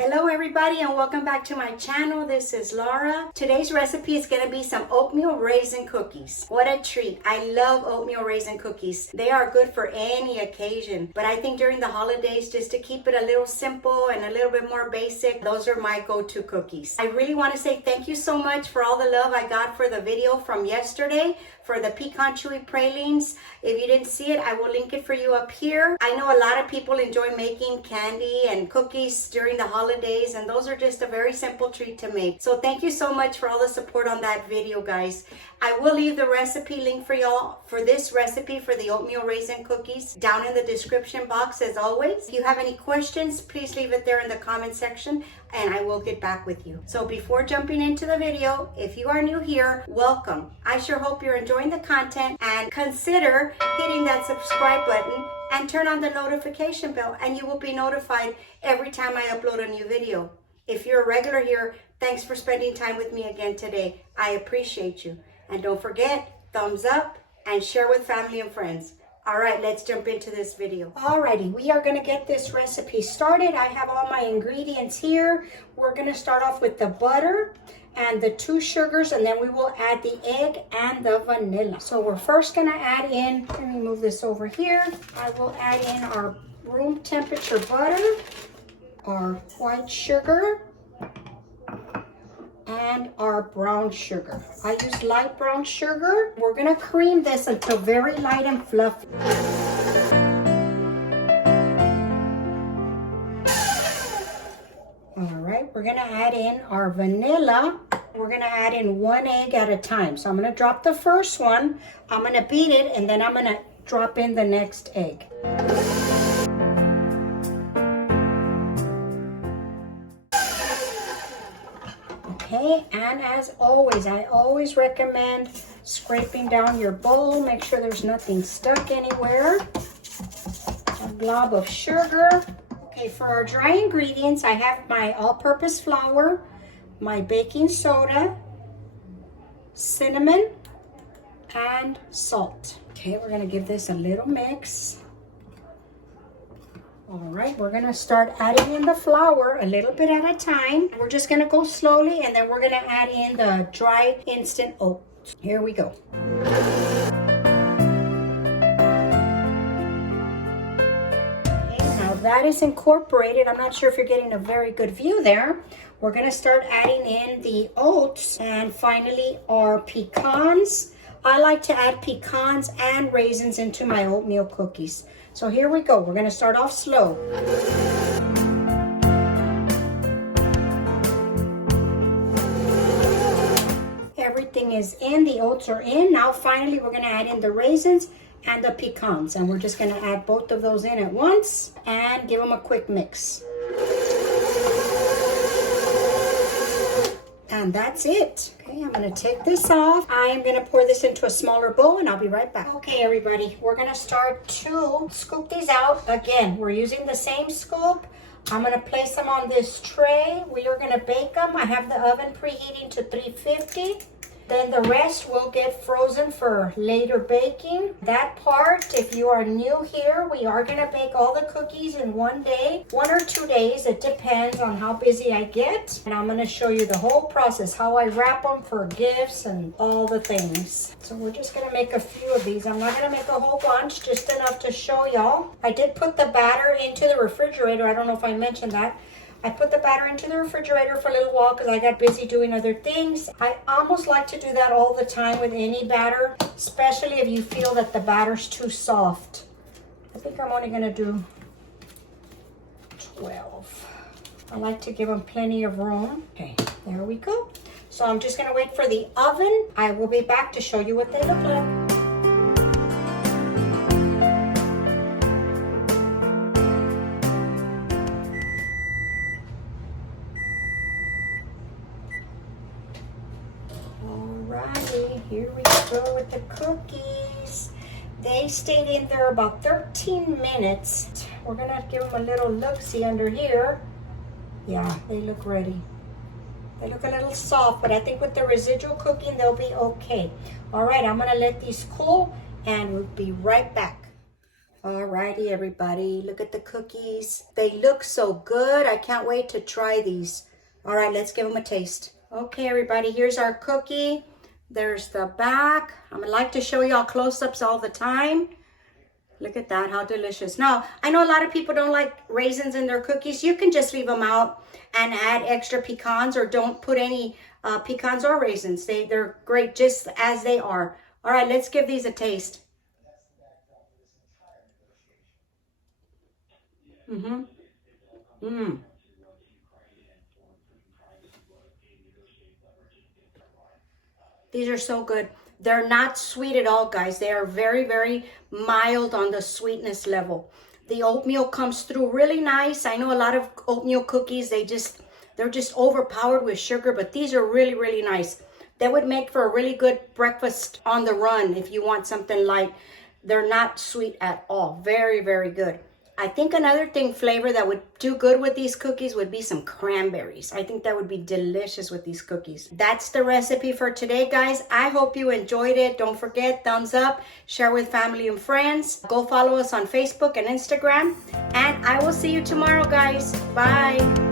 Hello everybody and welcome back to my channel. This is Laura. Today's recipe is going to be some oatmeal raisin cookies. What a treat. I love oatmeal raisin cookies. They are good for any occasion, but I think during the holidays, just to keep it a little simple and a little bit more basic, those are my go-to cookies. I really want to say thank you so much for all the love I got for the video from yesterday for the pecan chewy pralines. If you didn't see it, I will link it for you up here. I know a lot of people enjoy making candy and cookies during the holidays, and those are just a very simple treat to make. So thank you so much for all the support on that video, guys. I will leave the recipe link for y'all for this recipe for the oatmeal raisin cookies down in the description box as always. If you have any questions, please leave it there in the comment section and I will get back with you. So before jumping into the video, if you are new here, welcome. I sure hope you're enjoying the content and consider hitting that subscribe button and turn on the notification bell and you will be notified every time I upload a new video. If you're a regular here, thanks for spending time with me again today. I appreciate you. And don't forget, thumbs up and share with family and friends. All right, let's jump into this video. Alrighty, we are gonna get this recipe started. I have all my ingredients here. We're gonna start off with the butter and the 2 sugars, and then we will add the egg and the vanilla. So we're first gonna add in, let me move this over here. I will add in our room temperature butter, our white sugar, and our brown sugar. I use light brown sugar. We're gonna cream this until very light and fluffy. All right, we're gonna add in our vanilla. We're gonna add in 1 egg at a time. So I'm gonna drop the first one, I'm gonna beat it, and then I'm gonna drop in the next egg. Okay, and as always, I always recommend scraping down your bowl. Make sure there's nothing stuck anywhere. A blob of sugar. Okay, for our dry ingredients, I have my all-purpose flour, my baking soda, cinnamon, and salt. Okay, we're gonna give this a little mix. All right, we're gonna start adding in the flour a little bit at a time. We're just gonna go slowly and then we're gonna add in the dry instant oats. Here we go. Okay, now that is incorporated. I'm not sure if you're getting a very good view there. We're gonna start adding in the oats and finally our pecans. I like to add pecans and raisins into my oatmeal cookies. So here we go. We're going to start off slow. Everything is in. The oats are in. Now finally we're going to add in the raisins and the pecans. And we're just going to add both of those in at once and give them a quick mix. And that's it. Okay, I'm gonna take this off. I am gonna pour this into a smaller bowl and I'll be right back. Okay, everybody, we're gonna start to scoop these out. Again, we're using the same scoop. I'm gonna place them on this tray. We are gonna bake them. I have the oven preheating to 350. Then the rest will get frozen for later baking. That part, if you are new here, we are gonna bake all the cookies in 1 day, 1 or 2 days. It depends on how busy I get. And I'm gonna show you the whole process, how I wrap them for gifts and all the things. So we're just gonna make a few of these. I'm not gonna make a whole bunch, just enough to show y'all. I did put the batter into the refrigerator. I don't know if I mentioned that. I put the batter into the refrigerator for a little while because I got busy doing other things. I almost like to do that all the time with any batter, especially if you feel that the batter's too soft. I think I'm only gonna do 12. I like to give them plenty of room. Okay, there we go. So I'm just gonna wait for the oven. I will be back to show you what they look like. Here we go with the cookies. They stayed in there about 13 minutes. We're gonna give them a little look-see under here. Yeah, they look ready. They look a little soft, but I think with the residual cooking, they'll be okay. All right, I'm gonna let these cool and we'll be right back. Alrighty, everybody, look at the cookies. They look so good. I can't wait to try these. All right, let's give them a taste. Okay, everybody, here's our cookie. There's the back. I like to show y'all close-ups all the time. Look at that, how delicious. Now, I know a lot of people don't like raisins in their cookies. You can just leave them out and add extra pecans, or don't put any pecans or raisins. They're great just as they are. All right, let's give these a taste. These are so good. They're not sweet at all, guys. They are very, very mild on the sweetness level. The oatmeal comes through really nice. I know a lot of oatmeal cookies, they're just overpowered with sugar, but these are really, really nice. They would make for a really good breakfast on the run if you want something light. They're not sweet at all. Very, very good. I think another flavor that would do good with these cookies would be some cranberries. I think that would be delicious with these cookies. That's the recipe for today, guys. I hope you enjoyed it. Don't forget, thumbs up, share with family and friends. Go follow us on Facebook and Instagram. And I will see you tomorrow, guys. Bye.